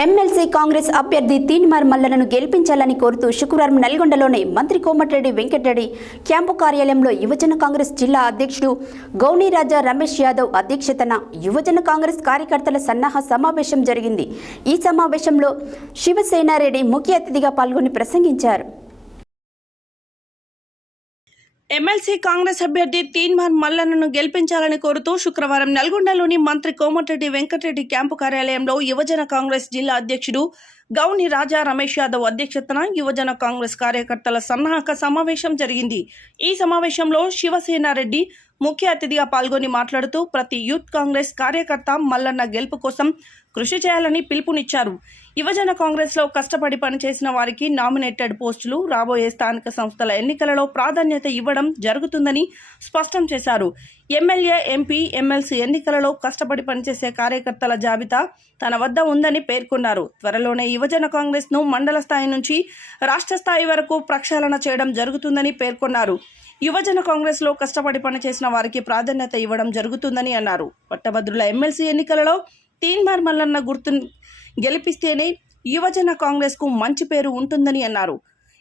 MLC Congress అభ్యర్థి తీన్మార్ మల్లన్నను గెలిపించాలని కోరుతూ శుక్రవారం నల్గొండలోని మంత్రి కోమటిరెడ్డి వెంకటరెడ్డి క్యాంపు కార్యాలయంలో యువజన కాంగ్రెస్ జిల్లా అధ్యక్షుడు గౌనీరాజా రమేష్ యాదవ్ అధ్యక్షతన యువజన కాంగ్రెస్ కార్యకర్తల సన్నాహ సమావేశం జరిగింది. ఈ సమావేశంలో శివసేనారెడ్డి ముఖ్య అతిథిగా పాల్గొని ప్రసంగించారు. ఎమ్మెల్సీ కాంగ్రెస్ అభ్యర్థి తీన్మార్ మల్లన్నను గెలిపించాలని కోరుతూ శుక్రవారం నల్గొండలోని మంత్రి కోమటిరెడ్డి వెంకటరెడ్డి క్యాంపు కార్యాలయంలో యువజన కాంగ్రెస్ జిల్లా అధ్యక్షుడు గౌని రాజా రమేష్ యాదవ్ అధ్యక్షతన యువజన కాంగ్రెస్ కార్యకర్తల సన్నాహక సమావేశం జరిగింది. ఈ సమావేశంలో శివసేనారెడ్డి ముఖ్య అతిథిగా పాల్గొని మాట్లాడుతూ ప్రతి యూత్ కాంగ్రెస్ కార్యకర్త మల్లన్న గెలుపు కోసం కృషి చేయాలని పిలుపునిచ్చారు. యువజన కాంగ్రెస్లో కష్టపడి పనిచేసిన వారికి నామినేటెడ్ పోస్టులు రాబోయే స్థానిక సంస్థల ఎన్నికలలో ప్రాధాన్యత ఇవ్వడం జరుగుతుందని స్పష్టం చేశారు. ఎమ్మెల్యే, ఎంపీ, ఎమ్మెల్సీ ఎన్నికలలో కష్టపడి పనిచేసే కార్యకర్తల జాబితా తన వద్ద ఉందని పేర్కొన్నారు. త్వరలోనే యువజన కాంగ్రెస్ను మండల స్థాయి నుంచి రాష్ట్ర స్థాయి వరకు ప్రక్షాళన చేయడం జరుగుతుందని పేర్కొన్నారు. యువజన కాంగ్రెస్లో కష్టపడి పనిచేసిన వారికి ప్రాధాన్యత ఇవ్వడం జరుగుతుందని అన్నారు. పట్టభద్రుల ఎమ్మెల్సీ ఎన్నికలలో తీన్మార్ మల్లన్న గుర్తు గెలిపిస్తేనే యువజన కాంగ్రెస్కు మంచి పేరు ఉంటుందని అన్నారు.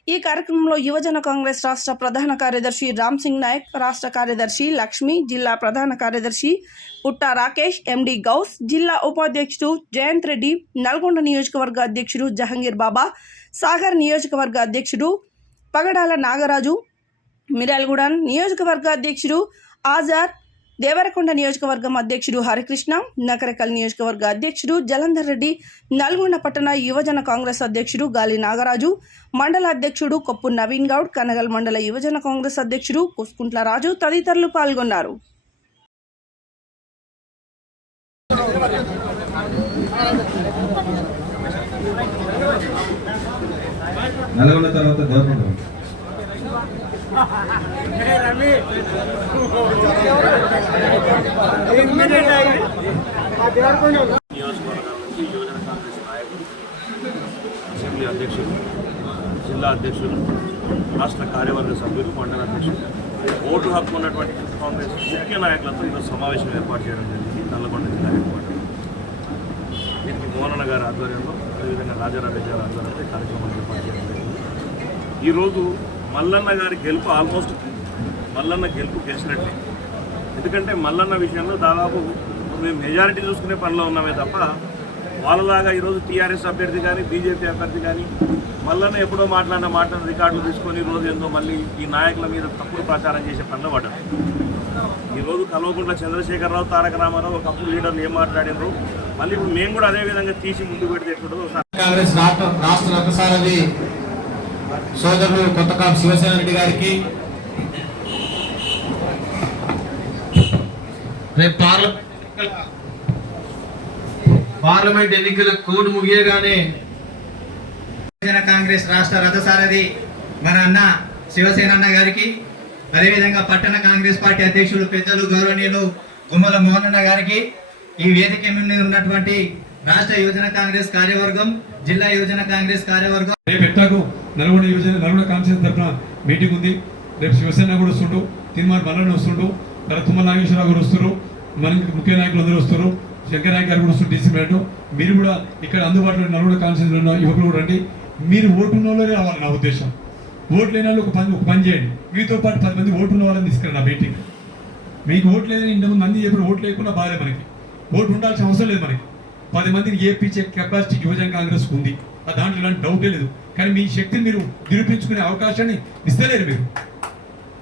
ఈ కార్యక్రమంలో యువజన కాంగ్రెస్ రాష్ట్ర ప్రధాన కార్యదర్శి రామ్ సింగ్ నాయక్, రాష్ట్ర కార్యదర్శి లక్ష్మి, జిల్లా ప్రధాన కార్యదర్శి పుట్టా రాకేష్, ఎండి గౌస్, జిల్లా ఉపాధ్యక్షుడు జయంత్ రెడ్డి, నల్గొండ నియోజకవర్గ అధ్యక్షుడు జహంగీర్ బాబా, సాగర్ నియోజకవర్గ అధ్యక్షుడు పగడాల నాగరాజు, మిర్యాలగూడ నియోజకవర్గ అధ్యక్షుడు ఆజాద్, దేవరకొండ నియోజకవర్గం అధ్యక్షుడు హరికృష్ణ, నకరకల్ నియోజకవర్గ అధ్యక్షుడు జలంధర్ రెడ్డి, నల్గొండ పట్టణ యువజన కాంగ్రెస్ అధ్యక్షుడు గాలి నాగరాజు, మండల అధ్యక్షుడు కొప్పు నవీన్ గౌడ్, కనగల్ మండల యువజన కాంగ్రెస్ అధ్యక్షుడు కుస్కుంట్ల రాజు తదితరులు పాల్గొన్నారు. యువజన కాంగ్రెస్ నాయకులు, అసెంబ్లీ అధ్యక్షులు, జిల్లా అధ్యక్షులు, రాష్ట్ర కార్యవర్గ సభ్యులు, మండల అధ్యక్షులు, ఓటు హక్కు ఉన్నటువంటి కాంగ్రెస్ ముఖ్య నాయకులతో ఈరోజు సమావేశం ఏర్పాటు చేయడం జరిగింది నల్లగొండ జిల్లా ఏర్పాటు. దీనికి మోహనన్న గారి ఆధ్వర్యంలో, అదేవిధంగా రాజారామేష్ గారి ఆధ్వర్యంలో కార్యక్రమాలు ఏర్పాటు చేయడం జరిగింది. ఈరోజు మల్లన్న గారి గెలుపు ఆల్మోస్ట్ మల్లన్న గెలిచినట్లే. ఎందుకంటే మల్లన్న విషయంలో దాదాపు మేము మెజారిటీ చూసుకునే పనిలో ఉన్నామే తప్ప వాళ్ళలాగా ఈరోజు టీఆర్ఎస్ అభ్యర్థి కానీ బీజేపీ అభ్యర్థి కానీ మల్లన్న ఎప్పుడో మాట్లాడిన మాటను రికార్డులు తీసుకొని ఈరోజు ఏందో మళ్ళీ ఈ నాయకుల మీద తప్పుడు ప్రచారం చేసే పనిలో పడ్డారు. ఈరోజు కల్వకుంట్ల చంద్రశేఖరరావు, తారక రామారావు ఒకప్పుడు లీడర్లు ఏం మాట్లాడినారు, మళ్ళీ ఇప్పుడు మేము కూడా అదే విధంగా తీసి ముందుకు పెడితే ఎట్లుంటుందో. కాంగ్రెస్ రాష్ట్ర రథసారథి సోదరులు కొత్తకాపు శివసేనారెడ్డి గారికి రేపు పార్లమెంట్ ఎన్నికల కోడ్ ముగియగానే యువజన కాంగ్రెస్ రాష్ట్ర రథసారథి మన అన్న శివసేన అన్న గారికి, అదేవిధంగా పట్టణ కాంగ్రెస్ పార్టీ అధ్యక్షులు పెద్దలు గౌరవనీయులు గుమ్మల మోహన్ అన్న గారికి, ఈ వేదిక మీద ఉన్నటువంటి రాష్ట్ర యువజన కాంగ్రెస్ కార్యవర్గం, జిల్లా యువజన కాంగ్రెస్ కార్యవర్గం, రేపు ఎట్లాగూ నల్గొండ కాన్ఫరెన్స్ తరఫున మీటింగ్ ఉంది. రేపు శివసేన కూడా వస్తుండ్రు, తీన్మార్ మల్లన్న వస్తుండ్రు, తర్వాత తుమ్మల నాగేశ్వరరావు కూడా వస్తారు, మన ముఖ్య నాయకులు అందరూ వస్తారు, శంకర్ నాయక్ గారు కూడా వస్తారు, డీసీ మేడం. మీరు కూడా ఇక్కడ అందుబాటులో నల్గొండ కాన్ఫరెన్స్ ఉన్న యువకులు కూడా రండి. మీరు ఓటు ఉన్న వాళ్ళే రావాలి. నా ఉద్దేశం ఓటు లేని వాళ్ళు ఒక పని చేయండి, మీతో పాటు 10 మంది ఓటు ఉన్న వాళ్ళని తీసుకురండి నా మీటింగ్. మీకు ఓటు లేదని ఇంతకుముందు మంది ఎప్పుడు ఓటు లేకుండా బాధే, మనకి ఓటు ఉండాల్సిన అవసరం లేదు. మనకి 10 మందిని ఏపించే కెపాసిటీ యువజన కాంగ్రెస్ ఉంది, దాంట్లో ఇలాంటి డౌటే లేదు. కానీ మీ శక్తిని మీరు నిరూపించుకునే అవకాశాన్ని ఇస్తలేరు.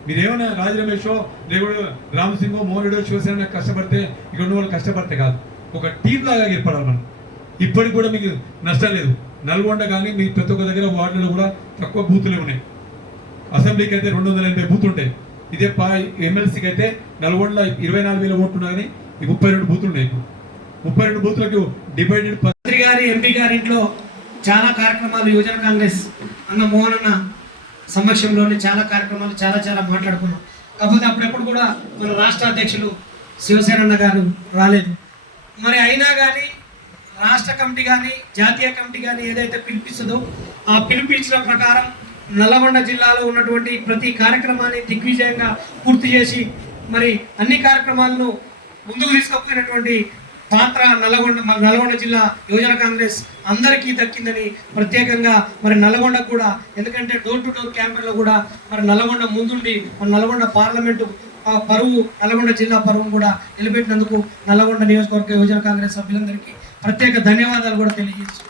మీరేమైనా రాజ రమేషో, దేవుడు రామసింగో, మోహనుడో, శివసేన కష్టపడితే ఇక్కడ ఉన్న వాళ్ళు కష్టపడితే కాదు, ఒక టీం లాగా ఏర్పడాలి మనం. ఇప్పటికి కూడా మీకు నష్టం లేదు. నల్గొండ కానీ మీ ప్రతి ఒక్క దగ్గర వార్డులో కూడా తక్కువ బూతులే ఉన్నాయి. అసెంబ్లీకి అయితే 280 బూతులు ఉంటాయి. ఇదే ఎమ్మెల్సీకి అయితే నల్గొండలో 24,000 ఓట్లు ఉన్నాయి, 32 బూతులు ఉన్నాయి. 32 బూతులకు డివైడెడ్. మంత్రి గారి, ఎంపీ గారి ఇంట్లో చాలా కార్యక్రమాలు యువజన కాంగ్రెస్ అన్న మోహన్ అన్న సమక్షంలోనే చాలా కార్యక్రమాలు చాలా మాట్లాడుకున్నాం. కాకపోతే అప్పుడెప్పుడు కూడా మన రాష్ట్ర అధ్యక్షులు శివసేన అన్న గారు రాలేదు. మరి అయినా కానీ రాష్ట్ర కమిటీ కానీ జాతీయ కమిటీ కానీ ఏదైతే పిలిపిస్తుందో ఆ పిలిపించిన ప్రకారం నల్లగొండ జిల్లాలో ఉన్నటువంటి ప్రతి కార్యక్రమాన్ని దిగ్విజయంగా పూర్తి చేసి మరి అన్ని కార్యక్రమాలను ముందుకు తీసుకుపోయినటువంటి పాత్ర నల్గొండ జిల్లా యువజన కాంగ్రెస్ అందరికీ దక్కిందని ప్రత్యేకంగా మరి నల్గొండకు కూడా, ఎందుకంటే డోర్ టు డోర్ క్యాంపెయిన్లో కూడా మరి నల్గొండ ముందుండి మన నల్గొండ పార్లమెంటు పరువు, నల్గొండ జిల్లా పరువును కూడా నిలబెట్టినందుకు నల్గొండ నియోజకవర్గ యువజన కాంగ్రెస్ సభ్యులందరికీ ప్రత్యేక ధన్యవాదాలు కూడా తెలియజేస్తున్నాను.